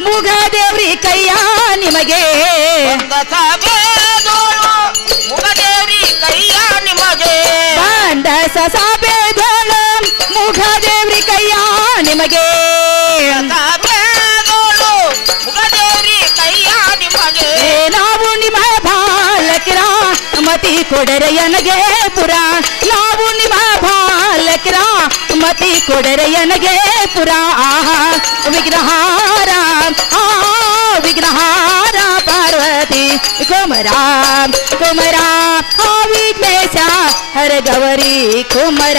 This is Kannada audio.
ಮುಗ ದೇವ್ರಿ ಕೈಯ ನಿಮಗೆ ಮುಗದೇವ್ರಿ ಕೈಯ ನಿಮಗೆ ಬಂದ ಸಭೆದೋಳು ಮುಗ ದೇವ್ರಿ ಕೈಯ ನಿಮಗೆ ಮುಗದೇವ್ರಿ ಕೈಯ ನಿಮಗೆ ನಾವು ನಿಮ್ಮ ಬಾಲಕಿರ ಮತಿ ಕೊಡರೆಯನಗೆ ಪುರ ನಾವು ನಿಮ್ಮ ಬಾಲಕಿರ ಮತಿ ಕೊಡರೆಯನಗೆ ಪುರ ಆಹಾ ವಿಘ್ನಹಾರ ವಿಘ್ನಹಾರ ಪಾರ್ವತಿ ಕುಮರ ಕುಮರ ವಿಘ್ನೇಶ ಹರ ಗೌರಿ ಕುಮರ